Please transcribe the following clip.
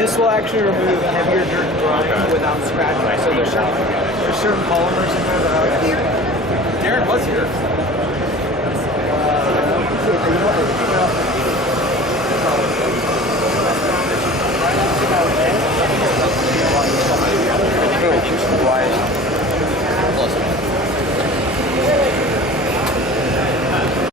this will actually remove heavier dirt and grime without scratching. So there's certain polymers in there that are. Darren was here.